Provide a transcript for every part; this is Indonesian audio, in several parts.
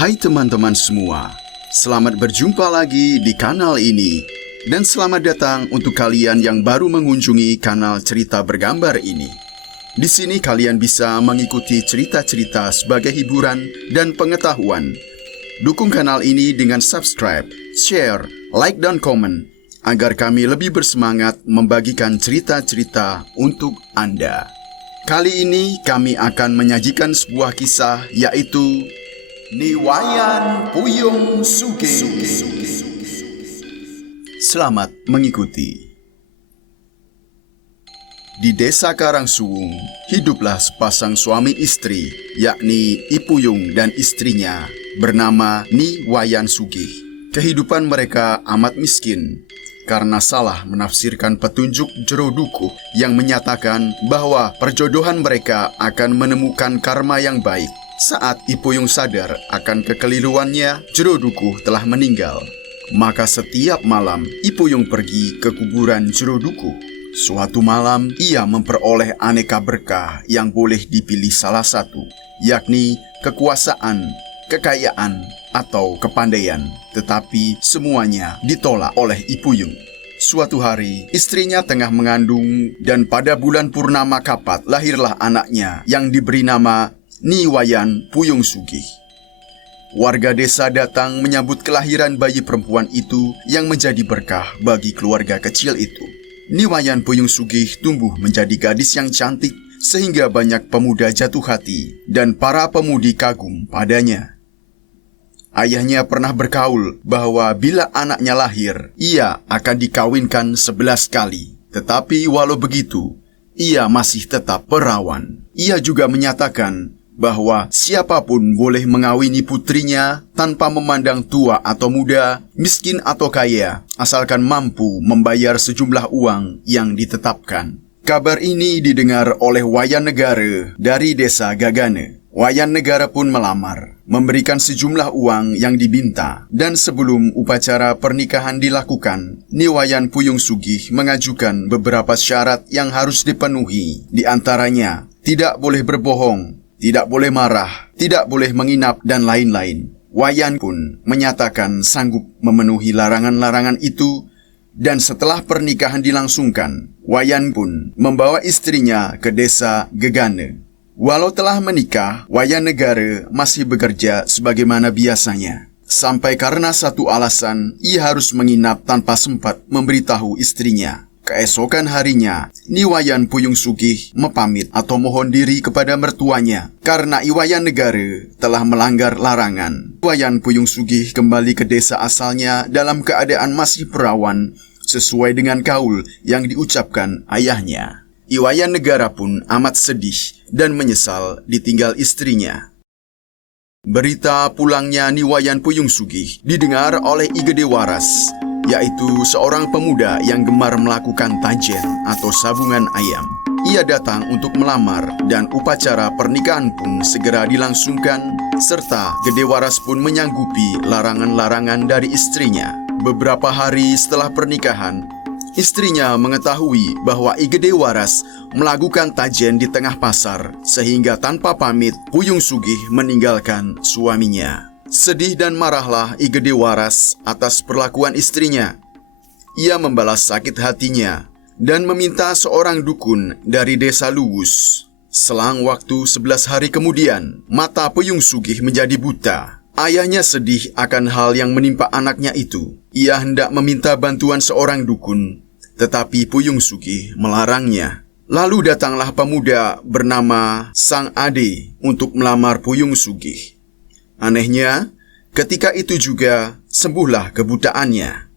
Hai teman-teman semua, selamat berjumpa lagi di kanal ini. Dan selamat datang untuk kalian yang baru mengunjungi kanal cerita bergambar ini. Di sini kalian bisa mengikuti cerita-cerita sebagai hiburan dan pengetahuan. Dukung kanal ini dengan subscribe, share, like, dan komen, agar kami lebih bersemangat membagikan cerita-cerita untuk Anda. Kali ini kami akan menyajikan sebuah kisah, yaitu Niwayan Puyung Sugih. Selamat mengikuti. Di desa Karangsuwung, hiduplah sepasang suami istri, yakni Ipuyung dan istrinya, bernama Niwayan Sugih. Kehidupan mereka amat miskin, karena salah menafsirkan petunjuk Jero Dukuh yang menyatakan bahwa perjodohan mereka akan menemukan karma yang baik. Saat Ipuyung sadar akan kekeliruannya, Jero Dukuh telah meninggal. Maka setiap malam Ipuyung pergi ke kuburan Jero Dukuh. Suatu malam ia memperoleh aneka berkah yang boleh dipilih salah satu, yakni kekuasaan, kekayaan, atau kepandaian. Tetapi semuanya ditolak oleh Ipuyung. Suatu hari, istrinya tengah mengandung dan pada bulan purnama Kapat lahirlah anaknya yang diberi nama Niwayan Puyung Sugih. Warga desa datang menyambut kelahiran bayi perempuan itu yang menjadi berkah bagi keluarga kecil itu. Niwayan Puyung Sugih tumbuh menjadi gadis yang cantik sehingga banyak pemuda jatuh hati dan para pemudi kagum padanya. Ayahnya pernah berkaul bahwa bila anaknya lahir, ia akan dikawinkan 11 kali. Tetapi walau begitu, ia masih tetap perawan. Ia juga menyatakan bahwa siapapun boleh mengawini putrinya tanpa memandang tua atau muda, miskin atau kaya, asalkan mampu membayar sejumlah uang yang ditetapkan. Kabar ini didengar oleh Wayan Negara dari desa Gagane. Wayan Negara pun melamar, memberikan sejumlah uang yang diminta, dan sebelum upacara pernikahan dilakukan, Niwayan Puyung Sugih mengajukan beberapa syarat yang harus dipenuhi. Di antaranya, tidak boleh berbohong, tidak boleh marah, tidak boleh menginap, dan lain-lain. Wayan pun menyatakan sanggup memenuhi larangan-larangan itu, dan setelah pernikahan dilangsungkan, Wayan pun membawa istrinya ke desa Gegane. Walau telah menikah, Wayan Negara masih bekerja sebagaimana biasanya. Sampai karena satu alasan, ia harus menginap tanpa sempat memberitahu istrinya. Keesokan harinya, Niwayan Puyung Sugih mepamit atau mohon diri kepada mertuanya karena Iwayan Negara telah melanggar larangan. Niwayan Puyung Sugih kembali ke desa asalnya dalam keadaan masih perawan sesuai dengan kaul yang diucapkan ayahnya. Iwayan Negara pun amat sedih dan menyesal ditinggal istrinya. Berita pulangnya Niwayan Puyung Sugih didengar oleh I Gede Waras, yaitu seorang pemuda yang gemar melakukan tajen atau sabungan ayam. Ia datang untuk melamar dan upacara pernikahan pun segera dilangsungkan, serta Gede Waras pun menyanggupi larangan-larangan dari istrinya. Beberapa hari setelah pernikahan, istrinya mengetahui bahwa I Gede Waras melakukan tajen di tengah pasar, sehingga tanpa pamit Puyung Sugih meninggalkan suaminya. Sedih dan marahlah I Gede Waras atas perlakuan istrinya. Ia membalas sakit hatinya dan meminta seorang dukun dari desa Luwus. Selang waktu 11 hari kemudian, mata Puyung Sugih menjadi buta. Ayahnya sedih akan hal yang menimpa anaknya itu. Ia hendak meminta bantuan seorang dukun, tetapi Puyung Sugih melarangnya. Lalu datanglah pemuda bernama Sang Ade untuk melamar Puyung Sugih. Anehnya, ketika itu juga sembuhlah kebutaannya.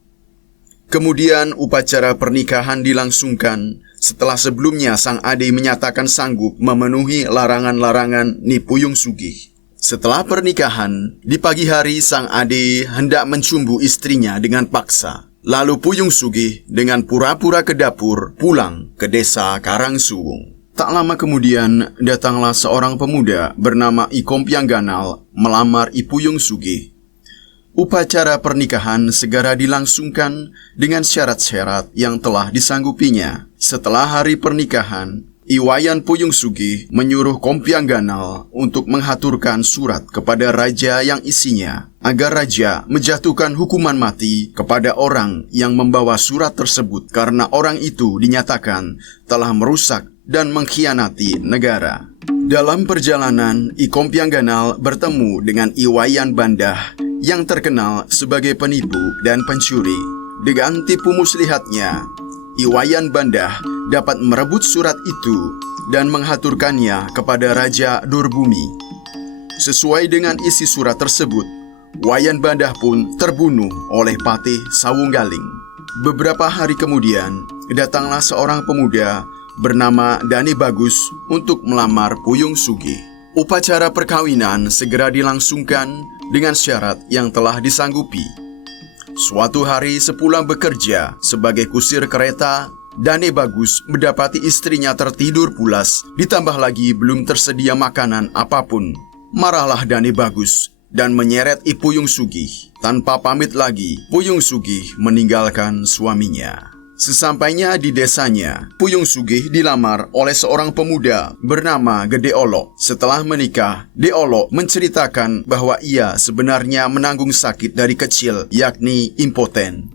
Kemudian upacara pernikahan dilangsungkan setelah sebelumnya Sang Ade menyatakan sanggup memenuhi larangan-larangan Ni Puyung Sugih. Setelah pernikahan, di pagi hari Sang Ade hendak mencumbu istrinya dengan paksa. Lalu Puyung Sugih dengan pura-pura ke dapur pulang ke desa Karangsuwung. Tak lama kemudian, datanglah seorang pemuda bernama I Kompiang Ganal melamar I Puyung Sugih. Upacara pernikahan segera dilangsungkan dengan syarat-syarat yang telah disanggupinya. Setelah hari pernikahan, Iwayan Puyung Sugih menyuruh Kompyangganal untuk menghaturkan surat kepada raja yang isinya agar raja menjatuhkan hukuman mati kepada orang yang membawa surat tersebut karena orang itu dinyatakan telah merusak dan mengkhianati negara. Dalam perjalanan, I Kompyangganal bertemu dengan Iwayan Bandah yang terkenal sebagai penipu dan pencuri. Dengan tipu muslihatnya, Iwayan Bandah dapat merebut surat itu dan menghaturkannya kepada Raja Durbumi. Sesuai dengan isi surat tersebut, Wayan Bandah pun terbunuh oleh Patih Sawunggaling. Beberapa hari kemudian, datanglah seorang pemuda bernama Dani Bagus untuk melamar Puyung Sugih. Upacara perkawinan segera dilangsungkan dengan syarat yang telah disanggupi. Suatu hari sepulang bekerja sebagai kusir kereta, Dani Bagus mendapati istrinya tertidur pulas, ditambah lagi belum tersedia makanan apapun. Marahlah Dani Bagus dan menyeret I Puyung Sugih. Tanpa pamit lagi, Puyung Sugih meninggalkan suaminya. Sesampainya di desanya, Puyung Sugih dilamar oleh seorang pemuda bernama Gede Olok. Setelah menikah, De Olok menceritakan bahwa ia sebenarnya menanggung sakit dari kecil, yakni impoten.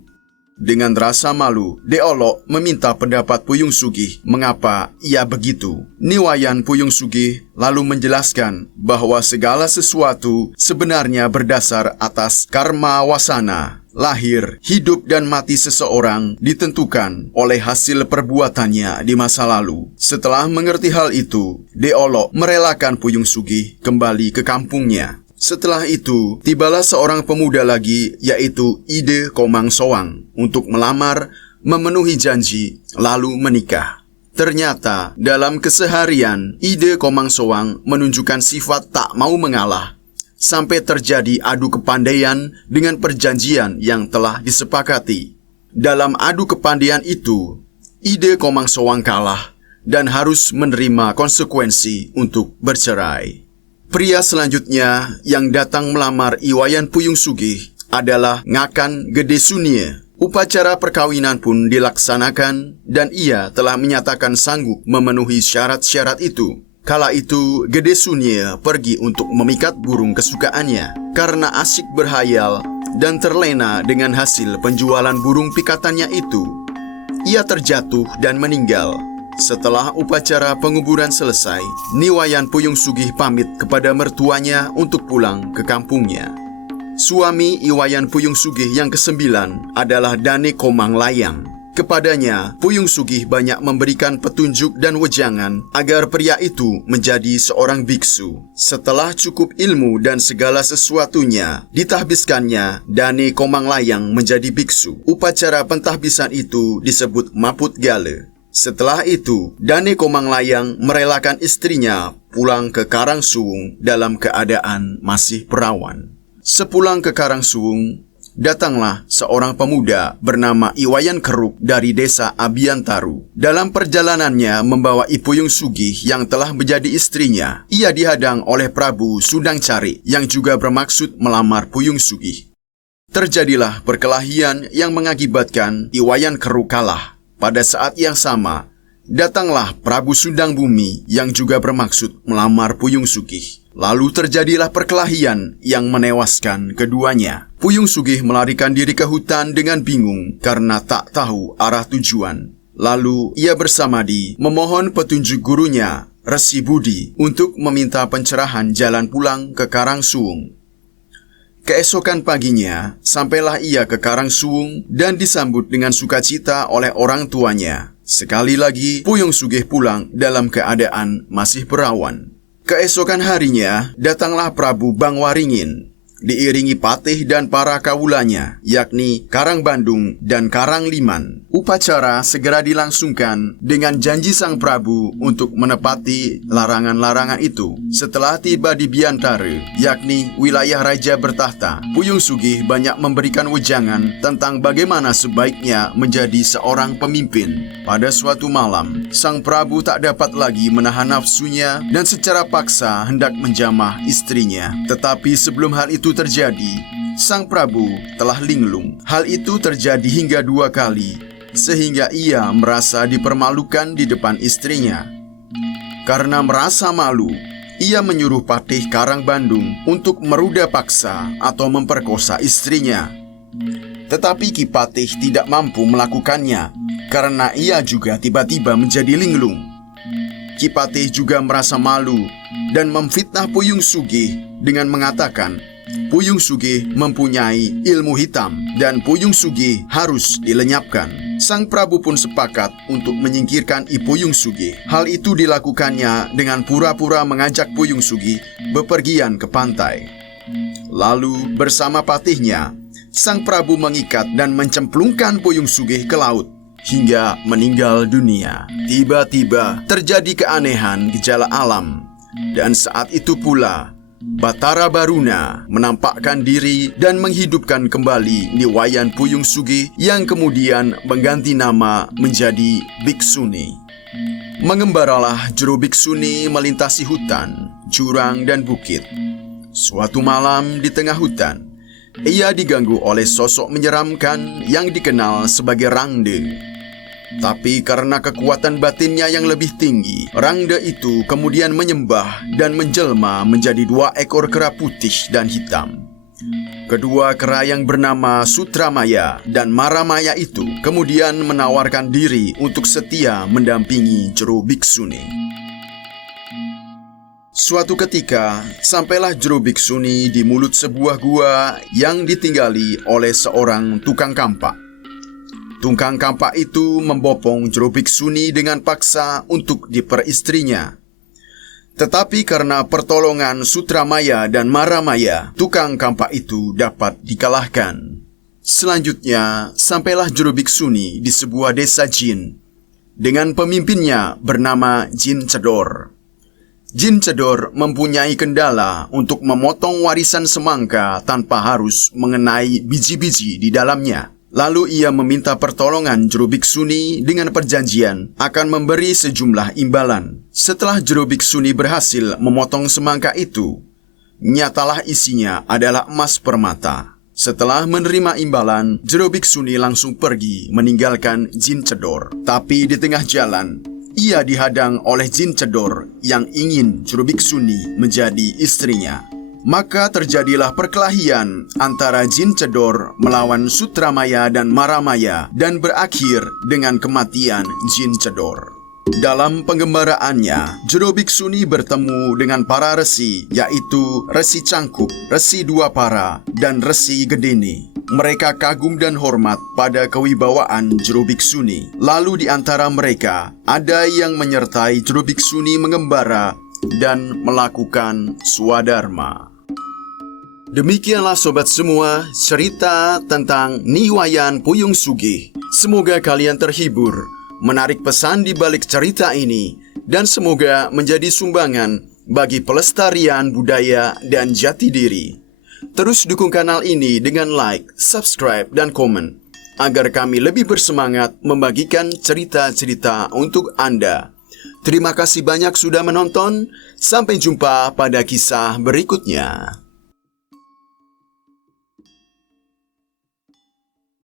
Dengan rasa malu, De Olok meminta pendapat Puyung Sugih mengapa ia begitu. Niwayan Puyung Sugih lalu menjelaskan bahwa segala sesuatu sebenarnya berdasar atas karma wasana. Lahir, hidup, dan mati seseorang ditentukan oleh hasil perbuatannya di masa lalu. Setelah mengerti hal itu, De Olok merelakan Puyung Sugih kembali ke kampungnya. Setelah itu, tibalah seorang pemuda lagi, yaitu Ide Komang Soang, untuk melamar, memenuhi janji, lalu menikah. Ternyata, dalam keseharian, Ide Komang Soang menunjukkan sifat tak mau mengalah, sampai terjadi adu kepandaian dengan perjanjian yang telah disepakati. Dalam adu kepandaian itu, Ide Komang Soang kalah dan harus menerima konsekuensi untuk bercerai. Pria selanjutnya yang datang melamar Iwayan Puyung Sugih adalah Ngakan Gede Sunie. Upacara perkawinan pun dilaksanakan dan ia telah menyatakan sanggup memenuhi syarat-syarat itu. Kala itu, Gede Sunie pergi untuk memikat burung kesukaannya. Karena asyik berhayal dan terlena dengan hasil penjualan burung pikatannya itu, ia terjatuh dan meninggal. Setelah upacara penguburan selesai, Niwayan Puyung Sugih pamit kepada mertuanya untuk pulang ke kampungnya. Suami Iwayan Puyung Sugih yang ke-9 adalah Dane Komang Layang. Kepadanya, Puyung Sugih banyak memberikan petunjuk dan wejangan agar pria itu menjadi seorang biksu. Setelah cukup ilmu dan segala sesuatunya ditahbiskannya, Dane Komang Layang menjadi biksu. Upacara pentahbisan itu disebut Maput Gale. Setelah itu, Dane Komang Layang merelakan istrinya pulang ke Karangsuwung dalam keadaan masih perawan. Sepulang ke Karangsuwung, datanglah seorang pemuda bernama Iwayan Keruk dari desa Abiantaru. Dalam perjalanannya membawa I Puyung Sugih yang telah menjadi istrinya, ia dihadang oleh Prabu Sundangcari yang juga bermaksud melamar Puyung Sugih. Terjadilah perkelahian yang mengakibatkan Iwayan Keruk kalah. Pada saat yang sama, datanglah Prabu Sundangbumi yang juga bermaksud melamar Puyung Sugih. Lalu terjadilah perkelahian yang menewaskan keduanya. Puyung Sugih melarikan diri ke hutan dengan bingung karena tak tahu arah tujuan. Lalu ia bersamadi memohon petunjuk gurunya, Resi Budi, untuk meminta pencerahan jalan pulang ke Karangsuwung. Keesokan paginya, sampailah ia ke Karangsuwung dan disambut dengan sukacita oleh orang tuanya. Sekali lagi, Puyung Sugih pulang dalam keadaan masih perawan. Keesokan harinya, datanglah Prabu Bangwaringin, diiringi patih dan para kawulanya, yakni Karang Bandung dan Karang Liman. Upacara segera dilangsungkan dengan janji sang Prabu untuk menepati larangan-larangan itu. Setelah tiba di Biantara, yakni wilayah Raja bertahta, Puyung Sugih banyak memberikan wejangan tentang bagaimana sebaiknya menjadi seorang pemimpin. Pada suatu malam, sang Prabu tak dapat lagi menahan nafsunya dan secara paksa hendak menjamah istrinya. Tetapi sebelum hal itu terjadi, sang Prabu telah linglung. Hal itu terjadi hingga 2 kali, sehingga ia merasa dipermalukan di depan istrinya. Karena merasa malu, ia menyuruh Patih Karangbandung untuk meruda paksa atau memperkosa istrinya. Tetapi Ki Patih tidak mampu melakukannya karena ia juga tiba-tiba menjadi linglung. Ki Patih juga merasa malu dan memfitnah Puyung Sugih dengan mengatakan Puyung Sugih mempunyai ilmu hitam dan Puyung Sugih harus dilenyapkan. Sang Prabu pun sepakat untuk menyingkirkan I Puyung Sugih. Hal itu dilakukannya dengan pura-pura mengajak Puyung Sugih bepergian ke pantai. Lalu bersama patihnya, Sang Prabu mengikat dan mencemplungkan Puyung Sugih ke laut hingga meninggal dunia. Tiba-tiba terjadi keanehan gejala alam, dan saat itu pula Batara Baruna menampakkan diri dan menghidupkan kembali Niwayan Puyung Sugih yang kemudian mengganti nama menjadi Biksuni. Mengembaralah Jero Biksuni melintasi hutan, jurang dan bukit. Suatu malam di tengah hutan, ia diganggu oleh sosok menyeramkan yang dikenal sebagai Rangde. Tapi karena kekuatan batinnya yang lebih tinggi, Rangde itu kemudian menyembah dan menjelma menjadi 2 ekor kera putih dan hitam. Kedua kera yang bernama Sutramaya dan Maramaya itu kemudian menawarkan diri untuk setia mendampingi Jero Biksuni. Suatu ketika, sampailah Jero Biksuni di mulut sebuah gua yang ditinggali oleh seorang tukang kampak. Tukang kampak itu membopong Jero Biksuni dengan paksa untuk diperistrinya. Tetapi karena pertolongan Sutramaya dan Maramaya, tukang kampak itu dapat dikalahkan. Selanjutnya, sampailah Jero Biksuni di sebuah desa jin dengan pemimpinnya bernama Jin Cedor. Jin Cedor mempunyai kendala untuk memotong warisan semangka tanpa harus mengenai biji-biji di dalamnya. Lalu ia meminta pertolongan Jero Biksuni dengan perjanjian akan memberi sejumlah imbalan. Setelah Jero Biksuni berhasil memotong semangka itu, nyatalah isinya adalah emas permata. Setelah menerima imbalan, Jero Biksuni langsung pergi meninggalkan Jin Cedor. Tapi di tengah jalan, ia dihadang oleh Jin Cedor yang ingin Jero Biksuni menjadi istrinya. Maka terjadilah perkelahian antara Jin Cedor melawan Sutramaya dan Maramaya dan berakhir dengan kematian Jin Cedor. Dalam penggembaraannya, Jero Biksuni bertemu dengan para resi, yaitu Resi Cangkup, Resi Duapara, dan Resi Gedene. Mereka kagum dan hormat pada kewibawaan Jero Biksuni. Lalu di antara mereka, ada yang menyertai Jero Biksuni mengembara dan melakukan swadharma. Demikianlah sobat semua cerita tentang Niwayan Puyung Sugih. Semoga kalian terhibur, menarik pesan di balik cerita ini, dan semoga menjadi sumbangan bagi pelestarian budaya dan jati diri. Terus dukung kanal ini dengan like, subscribe, dan komen, agar kami lebih bersemangat membagikan cerita-cerita untuk Anda. Terima kasih banyak sudah menonton. Sampai jumpa pada kisah berikutnya.